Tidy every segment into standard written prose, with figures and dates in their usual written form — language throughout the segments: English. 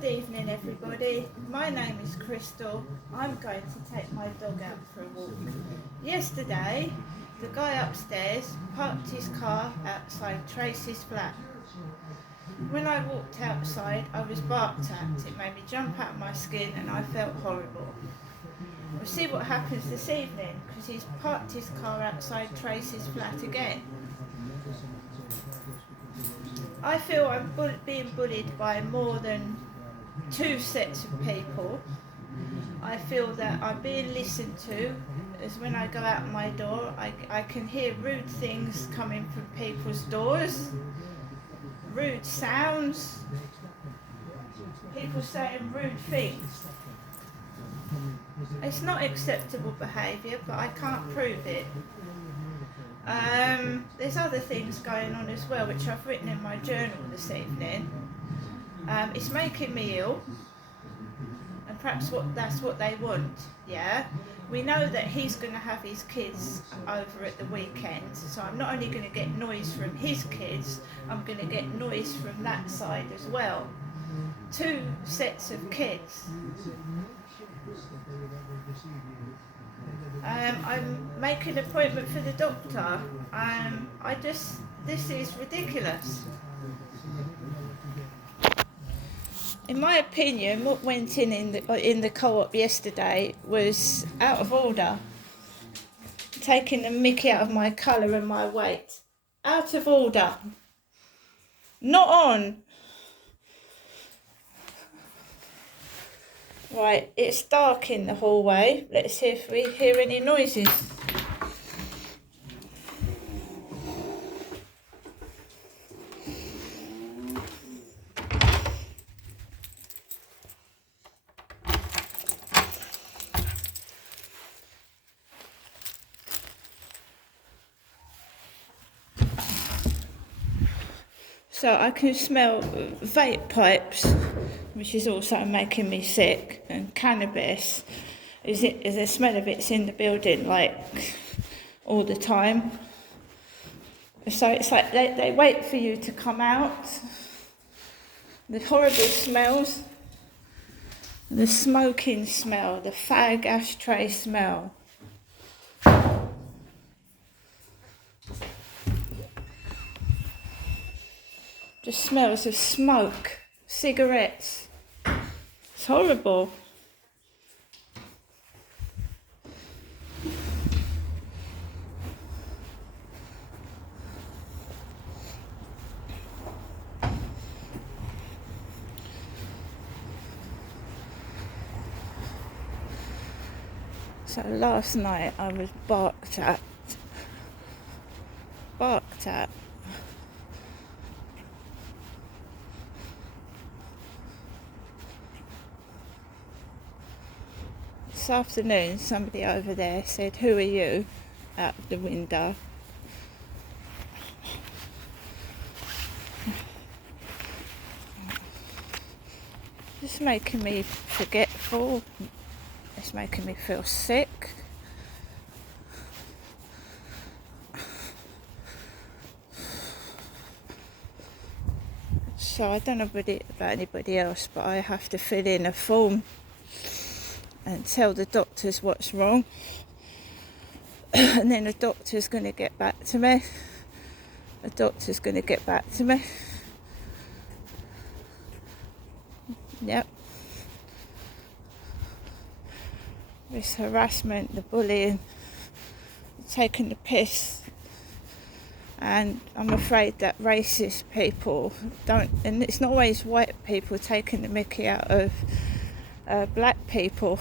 Good evening, everybody. My name is Crystal. I'm going to take my dog out for a walk. Yesterday, the guy upstairs parked his car outside Tracy's flat. When I walked outside, I was barked at. It made me jump out of my skin and I felt horrible. We'll see what happens this evening, because he's parked his car outside Tracy's flat again. I feel I'm being bullied by more than two sets of people. I feel that I'm being listened to, as when I go out my door, I can hear rude things coming from people's doors, rude sounds, people saying rude things. It's not acceptable behaviour, but I can't prove it. There's other things going on as well, which I've written in my journal this evening. It's making me ill, and perhaps that's what they want, yeah? We know that he's going to have his kids over at the weekend, so I'm not only going to get noise from his kids, I'm going to get noise from that side as well. Two sets of kids. I'm making an appointment for the doctor. This is ridiculous. In my opinion, what went in the co-op yesterday was out of order. Taking the mickey out of my colour and my weight. Out of order. Not on. Right, it's dark in the hallway. Let's see if we hear any noises. So I can smell vape pipes, which is also making me sick, and cannabis. Is the smell of it's in the building like all the time. So it's like they wait for you to come out. The horrible smells, the smoking smell, the fag ashtray smell. Just smells of smoke, cigarettes. It's horrible. So last night I was barked at. This afternoon, somebody over there said, "Who are you?" out the window. It's making me forgetful. It's making me feel sick. So I don't know about anybody else, but I have to fill in a form and tell the doctors what's wrong. And then the doctor's going to get back to me. Yep. This harassment, the bullying, taking the piss. And I'm afraid that racist people don't, and it's not always white people taking the mickey out of black people.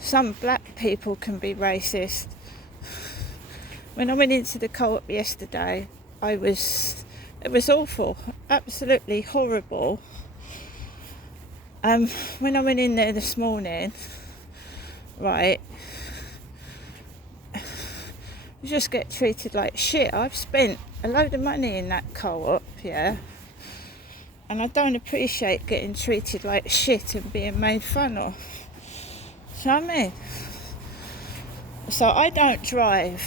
Some black people can be racist. When I went into the co-op yesterday, it was awful, absolutely horrible. When I went in there this morning, right, you just get treated like shit. I've spent a load of money in that co-op, yeah, and I don't appreciate getting treated like shit and being made fun of. So I don't drive.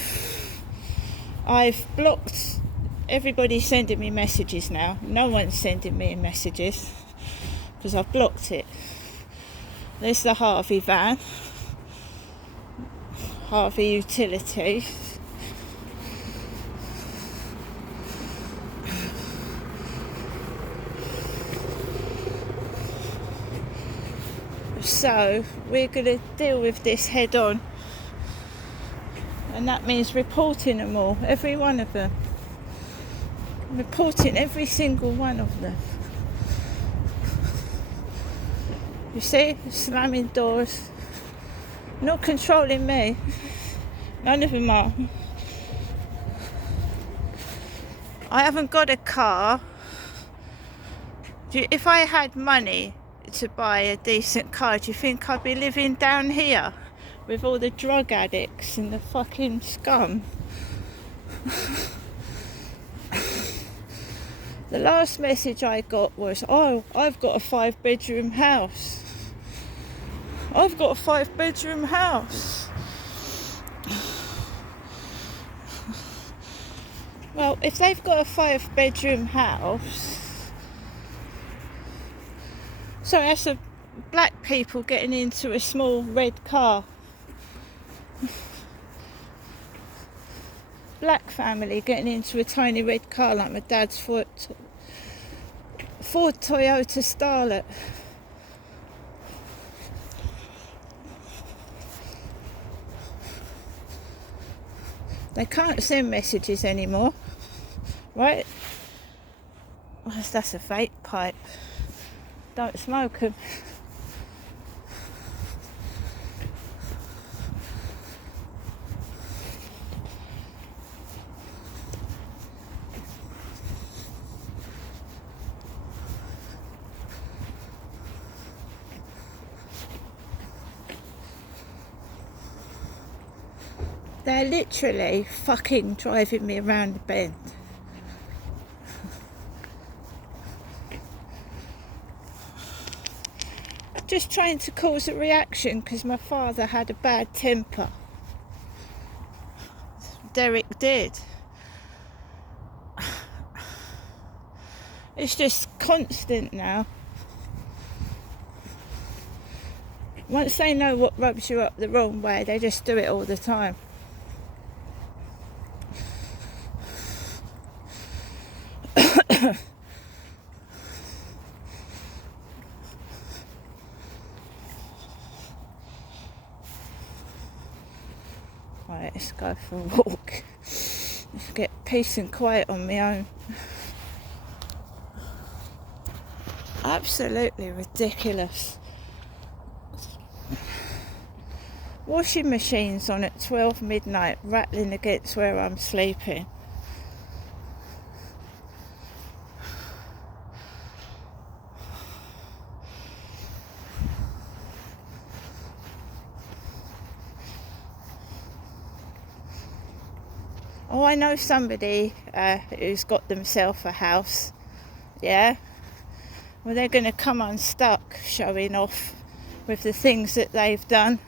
I've blocked everybody sending me messages now. No one's sending me messages. because I've blocked it. There's the Harvey van, Harvey Utilities. So we're going to deal with this head on, and that means reporting them all, every one of them. Reporting every single one of them. You see, slamming doors, not controlling me. None of them are. I haven't got a car. If I had money to buy a decent car, do you think I'd be living down here with all the drug addicts and the fucking scum? The last message I got was, oh, I've got a 5-bedroom house. I've got a 5-bedroom house. Well, if they've got a 5-bedroom house, so that's a black people getting into a small red car. Black family getting into a tiny red car like my dad's Ford Toyota Starlet. They can't send messages anymore, right? Oh, that's a vape pipe. Don't smoke them. They're literally fucking driving me around the bend. Just trying to cause a reaction because my father had a bad temper. Derek did. It's just constant now. Once they know what rubs you up the wrong way, they just do it all the time. Right, let's go for a walk. Let's get peace and quiet on my own. Absolutely ridiculous. Washing machines on at 12 midnight rattling against where I'm sleeping. Oh, I know somebody who's got themselves a house. Yeah? Well, they're going to come unstuck showing off with the things that they've done.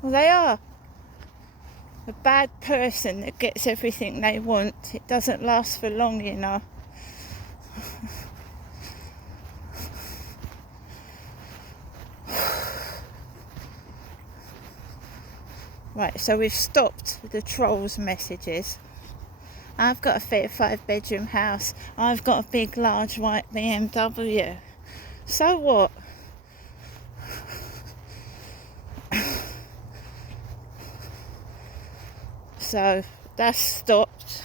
Well, they are. A bad person that gets everything they want, it doesn't last for long, you know. Right, so we've stopped the trolls' messages. I've got a 5-bedroom house. I've got a big, large, white BMW. So what? So that's stopped.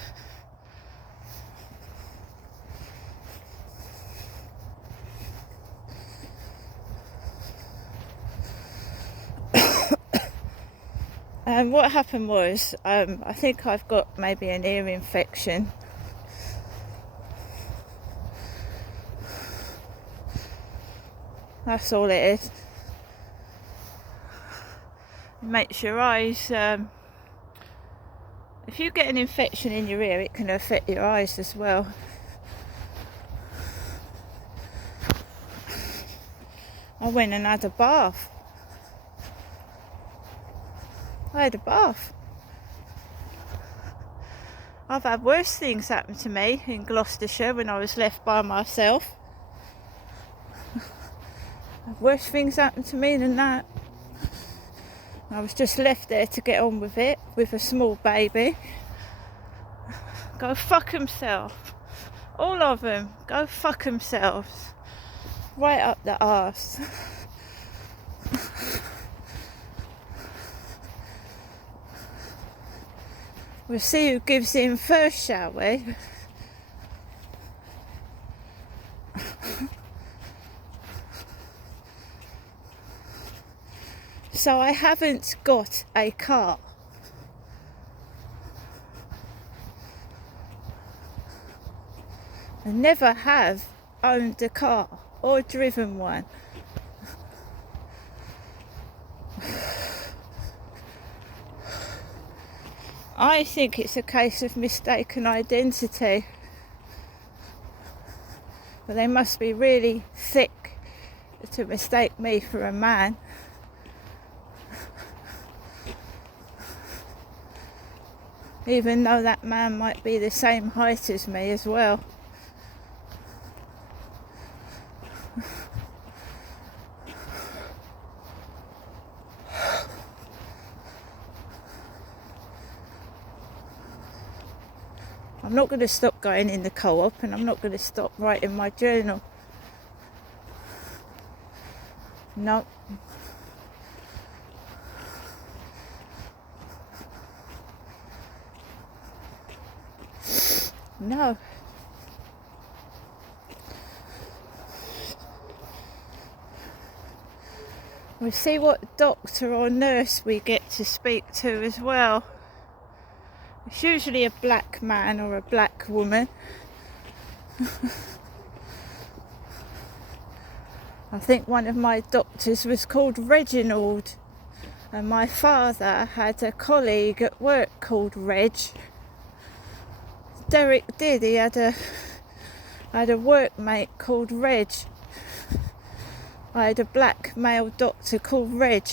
And what happened was, I think I've got maybe an ear infection. That's all it is. It makes your eyes, if you get an infection in your ear, it can affect your eyes as well. I went and had a bath. I had a bath. I've had worse things happen to me in Gloucestershire when I was left by myself. Worse things happened to me than that. I was just left there to get on with it, with a small baby. Go fuck themselves. All of them. Go fuck themselves. Right up the arse. We'll see who gives in first, shall we? So I haven't got a car. I never have owned a car or driven one. I think it's a case of mistaken identity. But they must be really thick to mistake me for a man. Even though that man might be the same height as me as well. I'm not going to stop going in the co-op, and I'm not going to stop writing my journal. No. No. We'll see what doctor or nurse we get to speak to as well. It's usually a black man or a black woman. I think one of my doctors was called Reginald, and my father had a colleague at work called Reg. Derek did. He had a workmate called Reg. I had a black male doctor called Reg.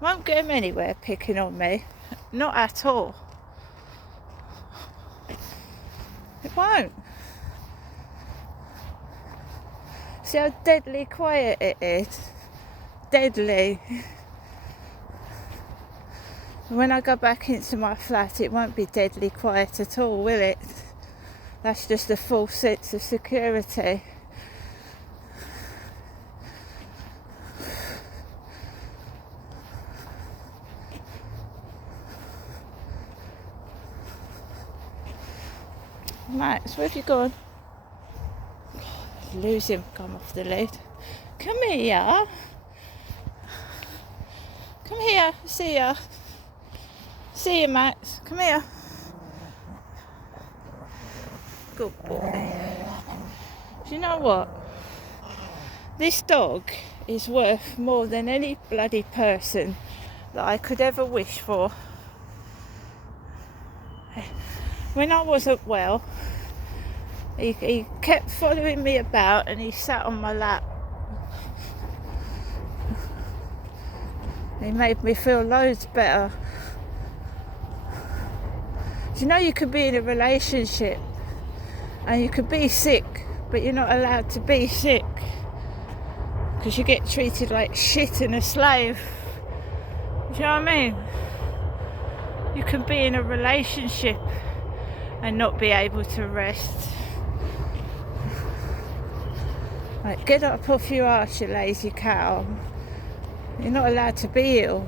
Won't get him anywhere picking on me. Not at all. It won't. See how deadly quiet it is? Deadly. When I go back into my flat, it won't be deadly quiet at all, will it? That's just a false sense of security. Max, where have you gone? Lose him, come off the lid. Come here. Come here, see ya. See you, Max. Come here. Good boy. Do you know what? This dog is worth more than any bloody person that I could ever wish for. When I wasn't well, he kept following me about and he sat on my lap. He made me feel loads better. Do you know you could be in a relationship and you could be sick, but you're not allowed to be sick because you get treated like shit and a slave? Do you know what I mean? You can be in a relationship and not be able to rest. Like, get up off your arse, you lazy cow. You're not allowed to be ill.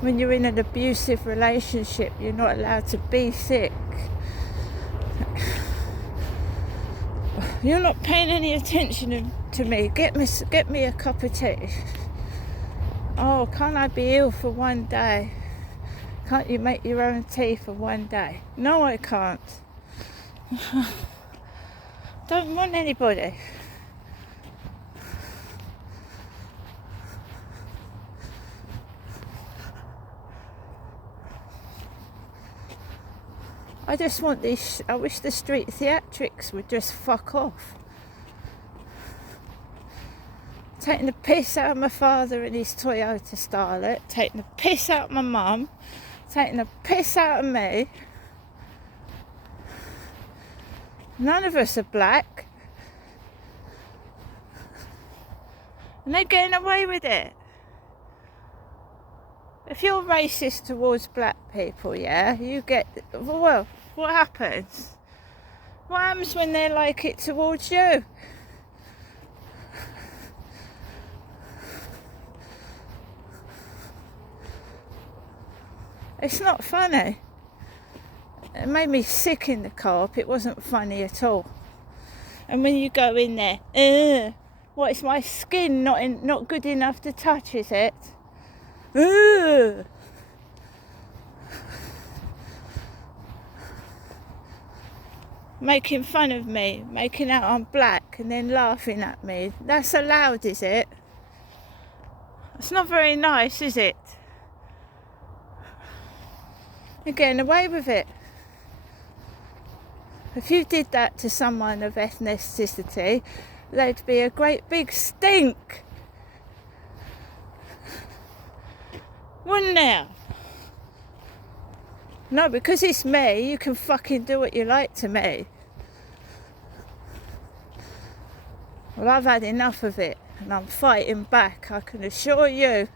When you're in an abusive relationship, you're not allowed to be sick. You're not paying any attention to me. Get me a cup of tea. Oh, can't I be ill for one day? Can't you make your own tea for one day? No, I can't. Don't want anybody. I just want this. I wish the street theatrics would just fuck off. Taking the piss out of my father and his Toyota Starlet, taking the piss out of my mum, taking the piss out of me. None of us are black. And they're getting away with it. If you're racist towards black people, yeah, you get, well, what happens? What happens when they're like it towards you? It's not funny. It made me sick in the co-op. It wasn't funny at all. And when you go in there, what, is my skin not good enough to touch, is it? Making fun of me, making out I'm black and then laughing at me. That's allowed, is it? It's not very nice, is it? You're getting away with it. If you did that to someone of ethnicity, there'd be a great big stink. Wouldn't there? No, because it's me, you can fucking do what you like to me. Well, I've had enough of it, and I'm fighting back, I can assure you.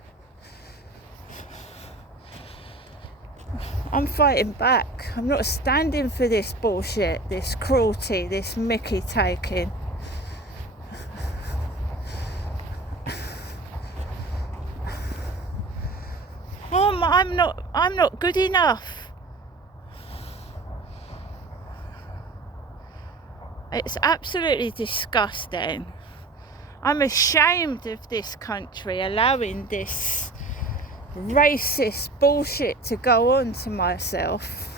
I'm fighting back. I'm not standing for this bullshit, this cruelty, this mickey taking. Oh, I'm not good enough. It's absolutely disgusting. I'm ashamed of this country allowing this racist bullshit to go on to myself.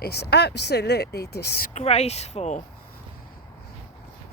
It's absolutely disgraceful.